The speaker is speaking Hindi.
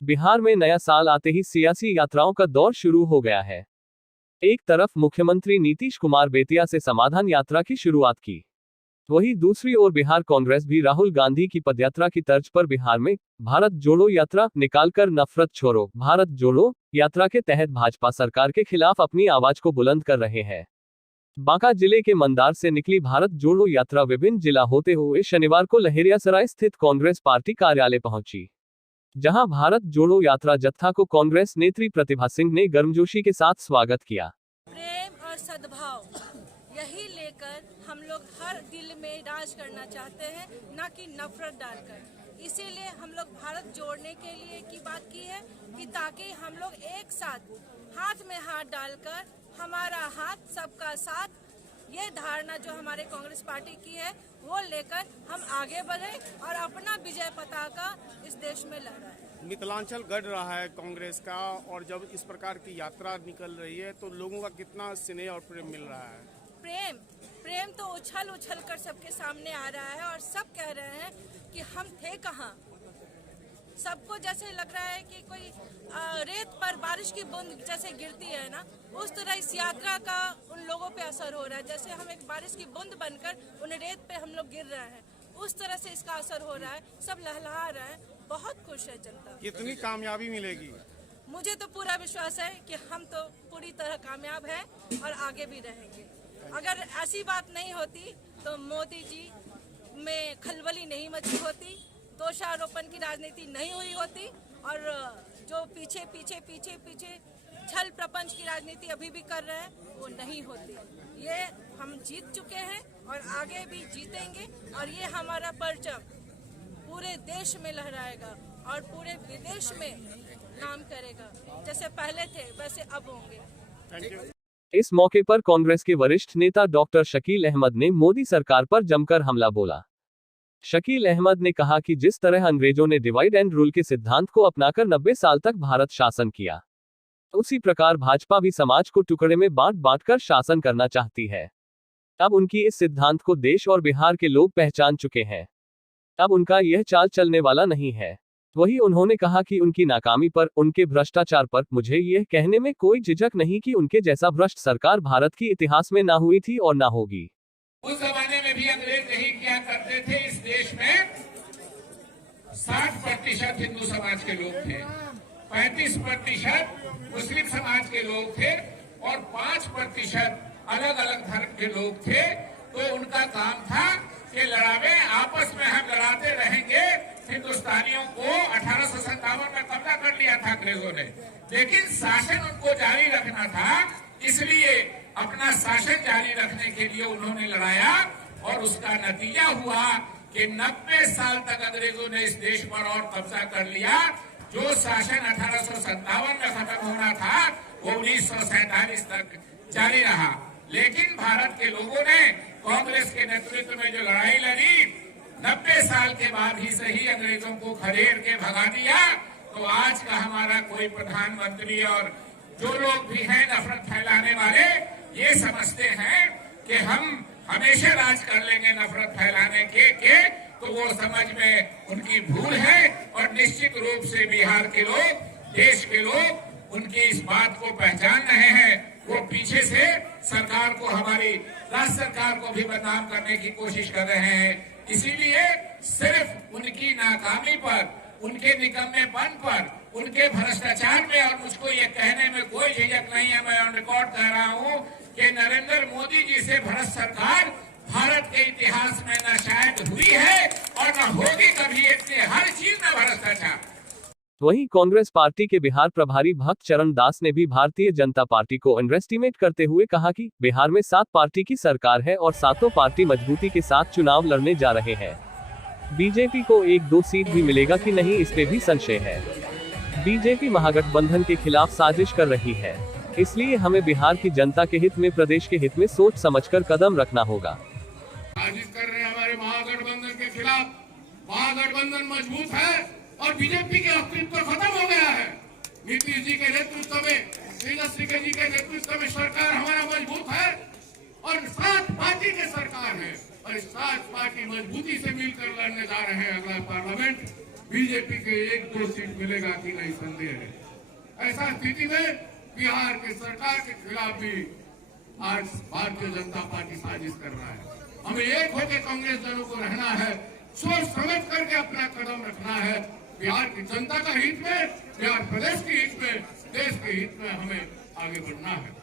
बिहार में नया साल आते ही सियासी यात्राओं का दौर शुरू हो गया है। एक तरफ मुख्यमंत्री नीतीश कुमार बेतिया से समाधान यात्रा की शुरुआत की, वहीं दूसरी ओर बिहार कांग्रेस भी राहुल गांधी की पदयात्रा की तर्ज पर बिहार में भारत जोड़ो यात्रा निकालकर नफरत छोड़ो भारत जोड़ो यात्रा के तहत भाजपा सरकार के खिलाफ अपनी आवाज को बुलंद कर रहे हैं। बांका जिले के मंदार से निकली भारत जोड़ो यात्रा विभिन्न जिला होते हुए शनिवार को लहेरियासराय स्थित कांग्रेस पार्टी कार्यालय पहुंची, जहां भारत जोड़ो यात्रा जत्था को कांग्रेस नेत्री प्रतिभा सिंह ने गर्मजोशी के साथ स्वागत किया। प्रेम और सद्भाव यही लेकर हम लोग हर दिल में राज करना चाहते हैं, न कि नफरत डालकर। इसीलिए हम लोग भारत जोड़ने के लिए की बात की है कि ताकि हम लोग एक साथ हाथ में हाथ डालकर हमारा हाथ सबका साथ, ये धारणा जो हमारे कांग्रेस पार्टी की है वो लेकर हम आगे बढ़े और अपना विजय पताका इस देश में लहराएं। मिथिलांचल गढ़ रहा है कांग्रेस का, और जब इस प्रकार की यात्रा निकल रही है तो लोगों का कितना स्नेह और प्रेम मिल रहा है। प्रेम तो उछल उछल कर सबके सामने आ रहा है और सब कह रहे हैं कि हम थे कहाँ। सबको जैसे लग रहा है कि कोई रेत पर बारिश की बूंद जैसे गिरती है ना, उस तरह इस यात्रा का उन लोगों पे असर हो रहा है। जैसे हम एक बारिश की बूंद बनकर उन रेत पे हम लोग गिर रहे हैं, उस तरह से इसका असर हो रहा है। सब लहलहा रहे हैं, बहुत खुश है जनता। कितनी कामयाबी मिलेगी? मुझे तो पूरा विश्वास है कि हम तो पूरी तरह कामयाब हैं और आगे भी रहेंगे। अगर ऐसी बात नहीं होती तो मोदी जी में खलबली नहीं मची होती, दोषारोपण की राजनीति नहीं हुई होती, और जो पीछे पीछे पीछे पीछे छल प्रपंच की राजनीति अभी भी कर रहे हैं वो नहीं होती। ये हम जीत चुके हैं और आगे भी जीतेंगे, और ये हमारा परचम पूरे देश में लहराएगा और पूरे विदेश में नाम करेगा। जैसे पहले थे वैसे अब होंगे। इस मौके पर कांग्रेस के वरिष्ठ नेता डॉक्टर शकील अहमद ने मोदी सरकार पर जमकर हमला बोला। शकील अहमद ने कहा कि जिस तरह अंग्रेजों ने डिवाइड एंड रूल के सिद्धांत को अपनाकर 90 साल तक भारत शासन किया, उसी प्रकार भाजपा भी समाज को टुकड़े में बांट बांट कर शासन करना चाहती है। अब उनकी इस सिद्धांत को देश और बिहार के लोग पहचान चुके हैं। अब उनका यह चाल चलने वाला नहीं है। वही उन्होंने कहा कि उनकी नाकामी पर, उनके भ्रष्टाचार पर मुझे यह कहने में कोई झिझक नहीं कि उनके जैसा भ्रष्ट सरकार भारत की इतिहास में ना हुई थी और ना होगी। उस जमाने में भी अंग्रेज नहीं किया करते थे। इस देश में 60% हिंदू समाज के लोग थे, 35% मुस्लिम समाज के लोग थे और 5% अलग अलग धर्म के लोग थे। तो उनका काम था कि लड़ावे आपस में हम लड़ाते रहेंगे। हिंदुस्तानियों को 1857 में कब्जा कर लिया था अंग्रेजों ने, लेकिन शासन उनको जारी रखना था। इसलिए अपना शासन जारी रखने के लिए उन्होंने लड़ाया, और उसका नतीजा हुआ कि 90 साल तक अंग्रेजों ने इस देश पर और कब्जा कर लिया। जो शासन 1857 में खत्म होना था वो 1947 तक जारी रहा। लेकिन भारत के लोगों ने कांग्रेस के नेतृत्व में जो लड़ाई लड़ी, 90 साल के बाद ही सही अंग्रेजों को खदेड़ के भगा दिया। तो आज का हमारा कोई प्रधानमंत्री और जो लोग भी हैं नफरत फैलाने वाले, ये समझते हैं कि हम हमेशा राज कर लेंगे नफरत फैलाने के तो वो समझ में उनकी भूल है। और निश्चित रूप से बिहार के लोग, देश के लोग उनकी इस बात को पहचान रहे हैं। वो पीछे से सरकार को, हमारी राज्य सरकार को भी बदनाम करने की कोशिश कर रहे हैं। इसीलिए सिर्फ उनकी नाकामी पर, उनके निकम्मेपन पर, उनके भ्रष्टाचार में, और मुझको ये कहने में कोई झिझक नहीं है, मैं ऑन रिकॉर्ड कह रहा हूँ कि नरेंद्र मोदी जी से भ्रष्ट सरकार भारत के इतिहास में न शायद हुई है और न होगी कभी। इसलिए हर चीज में भ्रष्टाचार। वहीं कांग्रेस पार्टी के बिहार प्रभारी भक्त चरण दास ने भी भारतीय जनता पार्टी को अंडरएस्टिमेट करते हुए कहा कि बिहार में 7 पार्टी की सरकार है और 7 पार्टी मजबूती के साथ चुनाव लड़ने जा रहे हैं। बीजेपी को 1-2 सीट भी मिलेगा कि नहीं, इस पे भी संशय है। बीजेपी महागठबंधन के खिलाफ साजिश कर रही है, इसलिए हमें बिहार की जनता के हित में, प्रदेश के हित में सोच समझकर कदम रखना होगा। साजिश कर रहे हैं हमारे महागठबंधन के खिलाफ। महागठबंधन मजबूत है और बीजेपी के अस्तित्व खत्म हो गया है। नीतीश जी के नेतृत्व में, तेजस्वी जी के नेतृत्व में सरकार हमारा मजबूत है और 7 पार्टी की सरकार है, और 7 पार्टी मजबूती से मिलकर लड़ने जा रहे हैं अगला पार्लियामेंट। बीजेपी के 1-2 सीट मिलेगा कि नहीं संदेह है। ऐसा स्थिति में बिहार के सरकार के खिलाफ भी आज भारतीय जनता पार्टी साजिश कर रहा है। हमें एक होकर कांग्रेस दलों को रहना है, सोच समझ करके अपना कदम रखना है। बिहार की जनता का हित में, बिहार प्रदेश के हित में, देश के हित में हमें आगे बढ़ना है।